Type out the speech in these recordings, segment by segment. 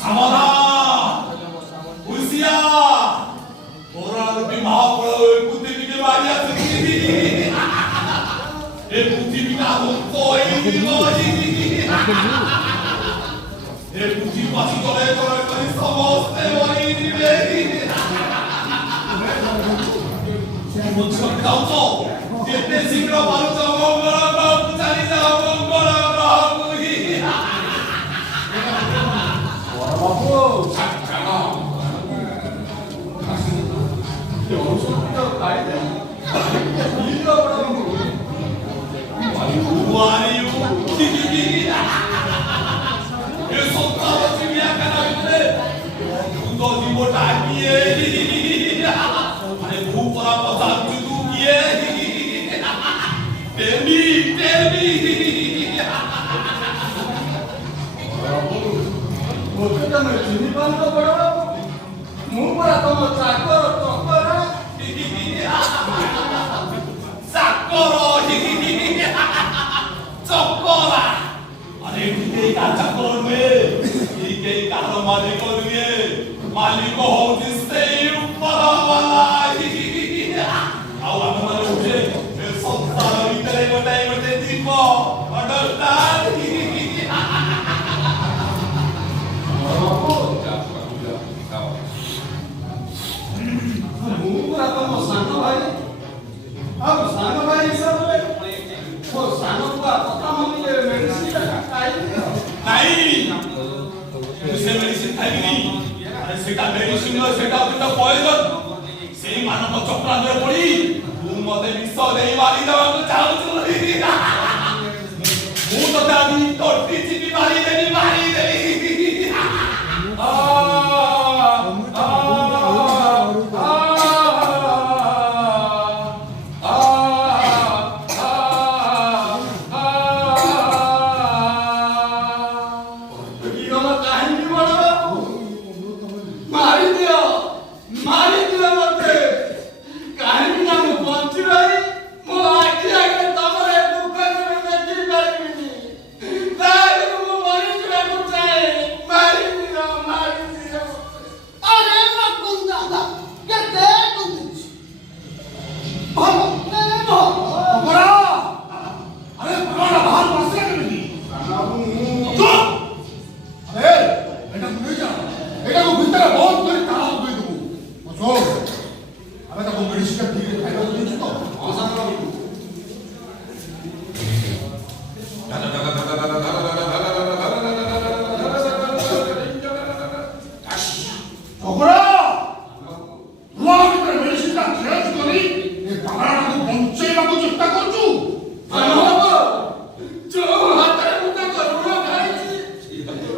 사마다 울시야 너라는 비 마음으로 부티비게 말이야 듣기 내 부티비가 못떠이 내 부티비 마치 거래 써먹 세워이 뭔지가 나오죠 내 생으로 바로 적은 거라고 부자리 잡은 거라고 뭐라고? 잠깐만. 영수부터 가야 돼. 읽어보라고. 뭐하니요? 왜 손가락 중에 약간 하는데 너니 뭘 알기에 아니 무엇보다 잠주두기에 땜이 어쩌자면 주니반 거 보라고. 뭐라 또 작거로 또 거라. 싹거러 쩍거라 아니 이게 짝거러 왜 이게 까로 말릴 거등에 말리고 호진 스테이로 빨아와라 아우 아무 말 없이 손사람 이때리고 땡을 땡기고 어떨다 뭐라고? 뭐라 또 상가바이. 아무 상가바이 있어도 뭐 상가가 어떠하면 메르시가 가까이요. 나이 무슨 메리신 타이밍이 아니 세가 메리신 거 세가 그다 보여줘 세 많은 거 조금 안 들어보니 무모대 미소 내 말이 나와도 자우주리 모두 똘띠집이 말이 되니 말이 되니 이거는 까힘이 뭐라고? 말이 되어 못해. 까힘이냐고 번지라이 뭐 아키하게 떠버려 북한으로 맺힐 말이니 나 이거 뭐 말이 주라고 짜해. 말이 되어 아래 막군다다 야내 건들지 봐봐 내 봐. 뭐라? 아니 뭐라 말 봤어야 되니? 또! 에 내가 그러잖아. 내가 그 그때가 뭔 소리 다 하고 그래도 저 아베다 그 머리 시간 되게 달라고 해주다. 어상하고 저거라! 누아비들 멸신당 지어주더니 방안하고 번째라고 줬다고 주! 아이고! 저 한달에 못 갖고 올라가야지!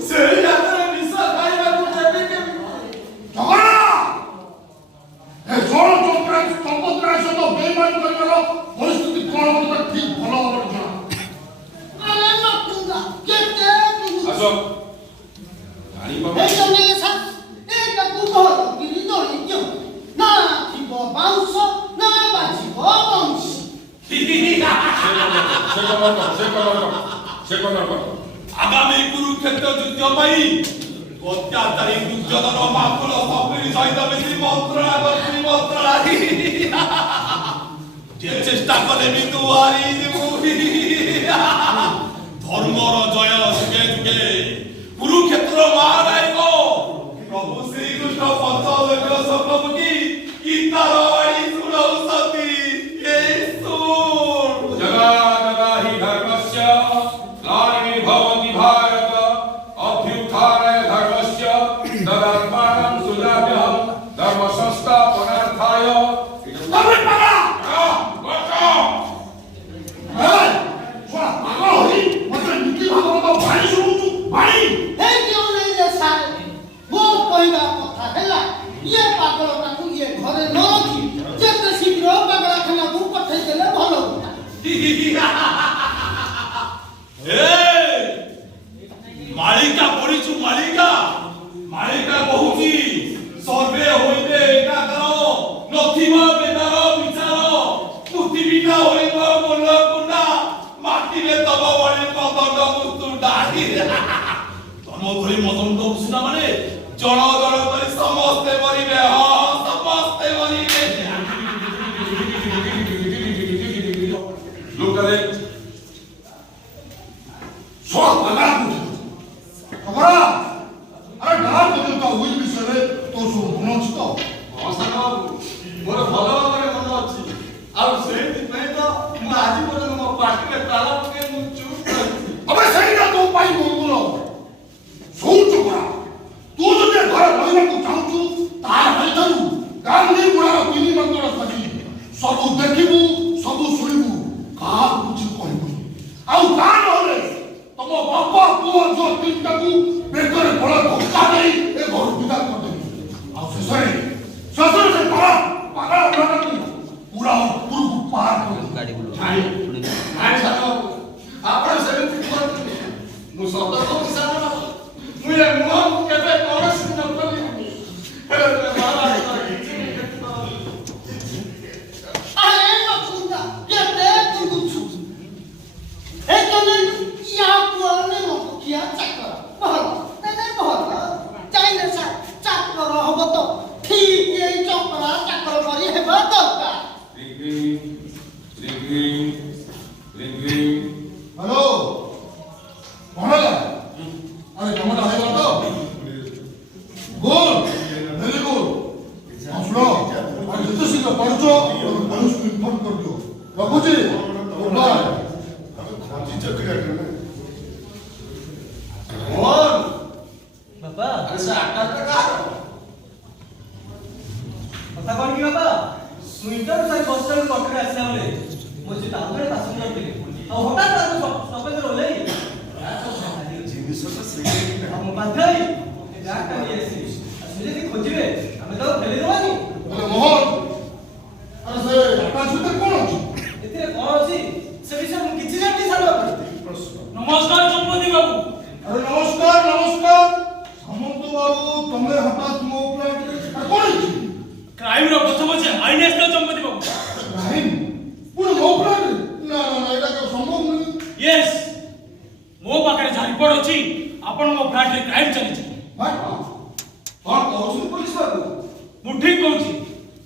세이 한달에 비싸 가이라고 재밌게 저거라! 저런 정보들 하셔도 매일만 걸려서 벌써도 돌아보다 비 벌어버리잖아. 아래 막군다 야내 건들지 아서 아니 뭐 대전에 산 내가 구하러 길이 돌이켜 나 기버 마우서 나 마치고 멍시 잠깐만 아가미 구르켰다 죽여마이 꽃가다리 묵혀다로 막불러 선물이 서있다면서 못들어라 대체 닦아내미 두아리 무비 덜 멀어져야 주게 구르켰다로 말아이고 너무 스리그셔 번쩍을 껴서 거북이 이따라 이수로 웃었디 예수 자가 히 닮았어 나니 भवति भारत अभ्युत्थानाय धर्मस्य तदात्मानं सुजाभ्यहं धर्म संस्थापनार्थाय 나를 막아! 맞아 에이! 좋아 막아 어디? 완전 느낌하고도 많이 주고 많이! 대전에 산 무엇보이가 못하헬라 이에 빠그러가고 이에 거래 넣기 제때 시비로 빠그라카나 못받을때는 벌러본다 에이 마리까 보리주 마리까 보우지 설배 호이데 까까로 너티마 베다로 비차로 무티비나 호이마 몰라 몰라 마티베 떠봐 버린 뻔뻔 너무 ନାହିଁ ତମ ଭଳି ମଦନ ଦଉଛିନା ମାନେ ଜଣ ଜଣ କରି ସମସ୍ତେ ମରିବେ ହଁ ସମସ୍ତେ ମରିବେ Look at it. ସବ ଡାଲା ଖବର ଆରେ ଡାଲା ପର୍ଯ୍ୟନ୍ତ ହୁଇଲ ବିଷୟରେ ତୋ ସବୁ ମନ ଅଛି ତ ହଁ ସାନ ବାବୁ ମୋର ଭଲ ଭାବରେ ମନ ଅଛି ଆଉ ସେଇଥିପାଇଁ ତ ମୁଁ ଆଜି ପର୍ଯ୍ୟନ୍ତ ମୋ ପାଟିରେ ତାଲା ପକେଇ ମୁଁ ଚୁପ୍ ରହିଛି ଅବେ ସେଇଟା ତୋ ପାଇଁ ମଙ୍ଗଳ ଶୋଉଛୁ ପରା ତୁ ଯଦି ଘରେ ରହିବାକୁ ଚାହୁଁଛୁ ତାହେଲେ ରହିଥାଉ ଗାନ୍ଧୀ ବୁଢ଼ାର ତିନି ମନ୍ଦିର ଖୋଜି ସବୁ ଦେଖିବୁ ସବୁ ଶୁଣିବୁ କାହାକୁ କିଛି କହିବୁନି ଆଉ ତା ନହେଲେ ତମ ବାପା ପୁଅ ଝିଅ ତିନିଟାକୁ ବେକରେ ବଳ ଧକ୍କା ଦେଇ ଏ ଘରୁ ବିଦା କରିଦେବି ଆଉ ଶେଷରେ ସେ ତାରା ପାଗଳ ବୁଢ଼ାଟାକୁ ପୁରା ଉପରକୁ ପାର କରିଦେବି ନାଇଁ ନାଇଁ ସାନ ବାବୁ ଆପଣ ସେମିତି କୁହନ୍ତୁନି ମୁଁ ସତ କହୁଛି ସାନ ବାବୁ ମୁଁ ଏ ମୁହଁକୁ କେବେ କୌଣସି ଦିନ ଖୋଲିବିନି ହେଲେ ଆରେ ମକୁନ୍ଦା କେତେ ତୁଛୁ ଏ ତନେ ଇଆ ପୁଅନେ ମକୁକିଆ ଚାକର ଭଲ ତେନେ ଭଲ ଚାଇଲେ ଚାକର ହବ ତ ଠିକ ଏଇ ଚକରା ଚାକର କରି ହେବା ଦରକାର ହ୍ୟାଲୋ କଣ ହେଲା ଆରେ କାମଟା ହେଇଗଲା ତ ଗୁଡ୍ ଭେରି ଗୁଡ୍ ହଁ ଶୁଣ ଆଉ ଯେତେ ଶୀଘ୍ର ପାରୁଛ ପୋଲିସକୁ ଇନଫର୍ମ କରିଦିଅ ରଖୁଛି ଗୁଡ୍ ବାଏ ବାପା ଆରେ ସେ ଆକାଶଟା କାହାର କଥା କଣ କି ବାପା ମୁଁ ଇଣ୍ଟରନେଟ ବସ୍ଷ୍ଟାଣ୍ଡ ପାଖରେ ଆସିଲା ବେଳେ ମୋ ସେ ଟାଉନରେ ପାସେଞ୍ଜର ଥିଲେ ଆଉ ହଠାତ୍ ତାଙ୍କୁ ଷ୍ଟପେଜରେ ଓହ୍ଲେଇ ଆଉ ମୋ ପାଖରେ ଏ ବ୍ୟାଗଟା ନେଇ ଆସିଲି ଆଉ ସେ ଯଦି ଖୋଜିବେ ଆମେ ତାକୁ ଫେରେଇ ଦେବାନି ହେଲେ ମୋହନ ଆରେ ସେ ଆକାଶ ଭିତରେ କଣ ଅଛି ଏଥିରେ କଣ ଅଛି ସେ ବିଷୟରେ ମୁଁ କିଛି ଜାଣିନି ସାର୍ ବାପା ନମସ୍କାର ଚମ୍ପତି ବାବୁ ଆରେ ନମସ୍କାର ନମସ୍କାର ସାମନ୍ତ ବାବୁ ତମେ ହଠାତ୍ ମୋ ଉପରେ ଆରେ କଣ ହେଇଛି କ୍ରାଇମର ପ୍ରଥମ ଅଛି ଆଇନ ଆସିଲା ଚମ୍ପତି ବାବୁ ନାଇଁ ପୁଣି ମୋ ଉପରେ ନା ନା ନା ଏଇଟା କେବେ ସମ୍ଭବ ନୁହେଁ ୟେସ୍ ମୋ ପାଖରେ ଯାହା ରିପୋର୍ଟ ଅଛି ଆପଣଙ୍କ ଫ୍ଲାଟରେ କ୍ରାଇମ ଚାଲିଛି କଣ କହୁଛନ୍ତି ପୋଲିସ ବାବୁ ମୁଁ ଠିକ କହୁଛି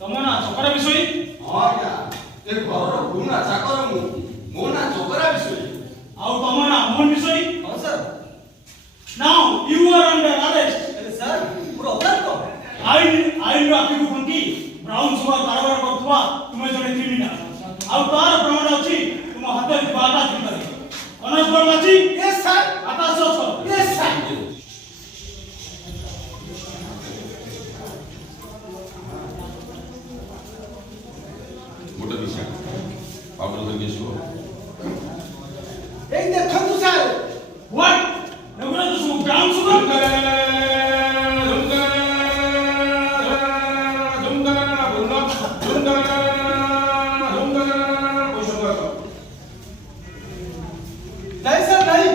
ତମ ନା ଚକରା ବିଷୟୀ ହଁ ଆଜ୍ଞା ଏ ଘରର ପୁରୁଣା ଚାକର ମୁଁ ମୋ ନାଁ ଚକରା ବିଷୟ ଆଉ ତମ ନା ମୋହନ ବିଷୟୀ ହଁ sir now you are under arrest ହେଲେ ସାର୍ ମୋର ଅପରାଧ କଣ ଆଇନର ଆଖିକୁ ଫାଙ୍କି ବ୍ରାଉନ ସୁଗାର କାରବାର କରୁଥିବା ତୁମେ ଜଣେ କ୍ରିମିନାଲ ଆଉ ତାର ପ୍ରମାଣ ଅଛି ତୁମ ହାତରେ ଥିବା ଆକାଶ ଭିତରେ କନେଷ୍ଟବଳ ମାଝୀ Yes, sir. ଆକାଶ ଅଛ Yes, sir. ଗୋଟେ ବିଷୟ ପାଉଡର ଧରିକି ଆସିବ এই দেখন্তু স্যার What? ଏଗୁଡ଼ା ତ ସବୁ ବ୍ରାଉନ ସୁଗାର ନାଇଁ ସାର୍ ନାଇଁ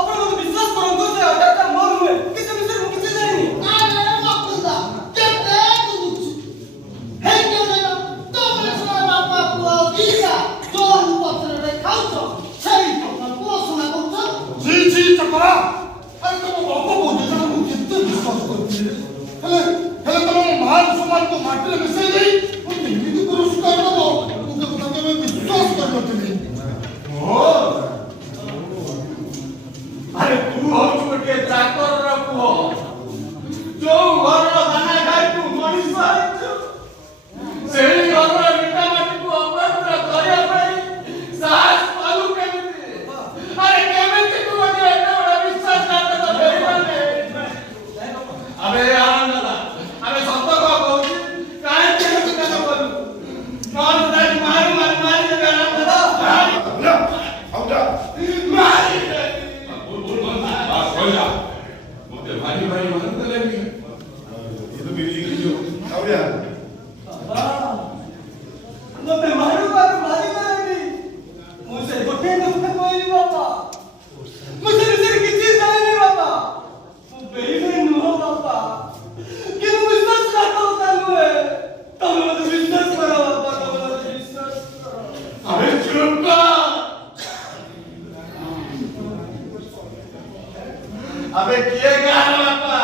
ଆପଣ ମୋତେ ବିଶ୍ୱାସ କରନ୍ତୁ ସେ ଅର୍ଡରଟା ମୋର ନୁହେଁ କି ସେ ବିଷୟରେ ମୁଁ କିଛି ଜାଣିନି আরে মকুন্দা কেতে তুଛୁ হেই কেনে তোমরা সোনা বাপা পুয়া দিয়া তোর পত্রে খাউছ সেই কথা পুয়া শোনা করছ ছি ছি ଚକରା ଆରେ ତମ ବାପ ବୋଝଟା ମୁଁ କେତେ ବିଶ୍ୱାସ କରିଥିଲି ହେଲେ ତମ ମାନ ସମ୍ମାନକୁ ମାଟିରେ ମିଶାଇ ଦେଇ ମୋତେ ଏମିତି ପୁରସ୍କାର ଦବ ମୁଁ କେବେ ବିଶ୍ୱାସ କରିନଥିଲି ଆରେ ତୁ ହଉଛୁ ଗୋଟିଏ ଚାକରର ପୁଅ ଯୋଉ ଘରର ଦାନା ଖାଇ ତୁ ମଣିଷ ହେଇଛୁ ସେଇ ଘରର ଇଟା ମାଟିକୁ ଅପବିତ୍ର କରିବା ପାଇଁ ସାହସ କଲୁ କେମିତି ଆରେ କେମିତି ତୁ ଗୋଟେ ଏତେ ବଡ଼ ବିଶ୍ୱାସଘାତକ ଧରିବାନେ ଆବେ ଆନନ୍ଦ ଦାଦା ଆମେ ସତ କହୁଛୁ କାହିଁକି ଏମିତି କାମ କଲୁ ନହେଲେ ତାକୁ ମାରି ଦେବେ ଆନନ୍ଦ ଦାଦା ମାରି ଦେବେ କହିଲା ମୋତେ ଭାରି अबे किए कहा बापा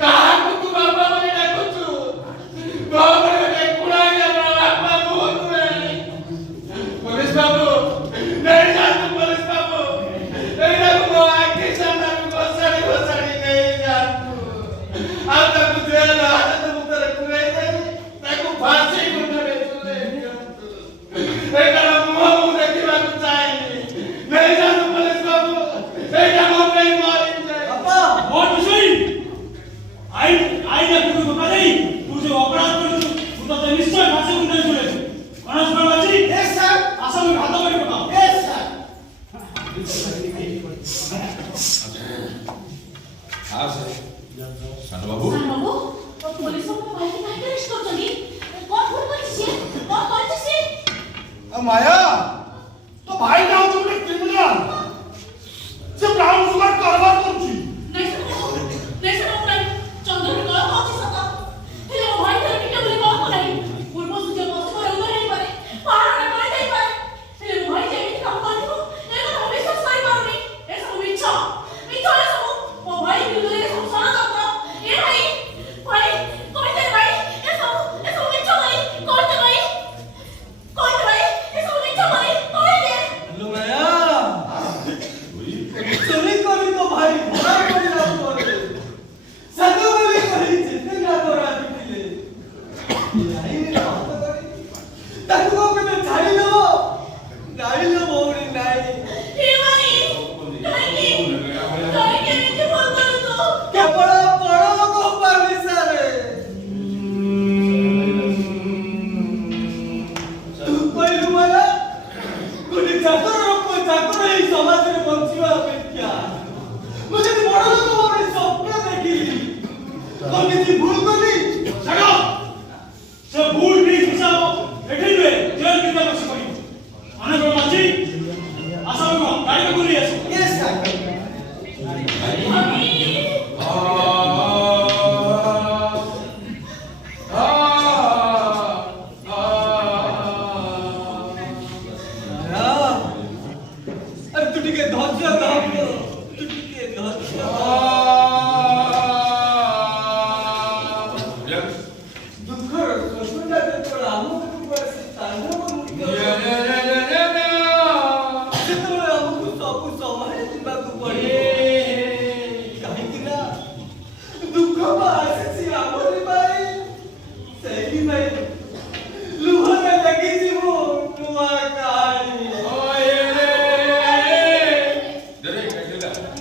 कहा को तू बापा बोले डाकुचु बाबा ने कुड़ाई अपना बापा बोल रहे पुलिस बाबू नहीं जा तू पुलिस बाबू नहीं ना को आके सामने को सड़ी नहीं जा तू अब तक तुझे ना तो मुझे कुड़े ताको फांसी को करे चले नहीं ना मुंह देखी बात चाहिए नहीं जा तू पुलिस बाबू नहीं जा मुंह मारी बापा बहुत खुशी आई ना तुझे बता नहीं तुझे अपराध कर तू तो निश्चय फांसी गुंडे चले कौन बाजी यस सर आशा में हाथ में बताओ यस सर हाँ सर सानू बाबू बाबू पुलिस को भाई की काहे अरेस्ट करछनी कोन भूल करछि कोन करछि माया तो भाई नाम तुमने क्रिमिनल से ब्राउन सुगर कारोबार କରୁଛି नहीं सुनो नहीं चंद्र को कोछि सता हेलो भाई के टिके बोली कोन कराई पूर्व सुजे बस पर उधर नहीं पारे पहाड़ में पड़ जाई पारे हेलो भाई जेमिति काम करबो एगो विश्वास नहीं पारुनी ए सब मिछ ए सब ओ भाई बिलुरे सब सुना जाता ए भाई कोई दे भाई ए सब मिछ भाई कोई दे भाई ए सब मिछ भाई कोई दे हेलो माया चोरी करी तो भाई धरा पड़ी ना पड़े साधु बोली करी जितने ना करा दिले नहीं ना ताकू को के छाड़ी दो गाड़ी लो मोरी नहीं ए भाई नहीं के नीचे फोन कर दो क्या बड़ा बड़ा को पानी सारे तू कोई माया कोई चाकर ही समाज में बंचिवा अपेक्षा मुझे तो बड़ा लोग हमारे स्वप्न देखी और किसी भूल को नहीं सगो सब भूल भी हिसाब एठी रे जेल के तक सकोई आने को बाजी आशा में गाड़ी में गुली है यस सर अरे तू ठीक है धौजिया तू ठीक है धौजिया दुखर सुनना ते पर हमको पर से तांडव को मुक्ति ସେତେବେଳେ ଆମକୁ ସବୁ ସମୟରେ ଯିବାକୁ ପଡେ କାହିଁକି ନା ଦୁଃଖ ଆସିଛି ଆମରି ପାଇଁ ସେଇଥିପାଇଁ ଲୁହରେ ଲାଗିଯିବୁ ନୂଆ କାହାଣୀ दे रे काय केलं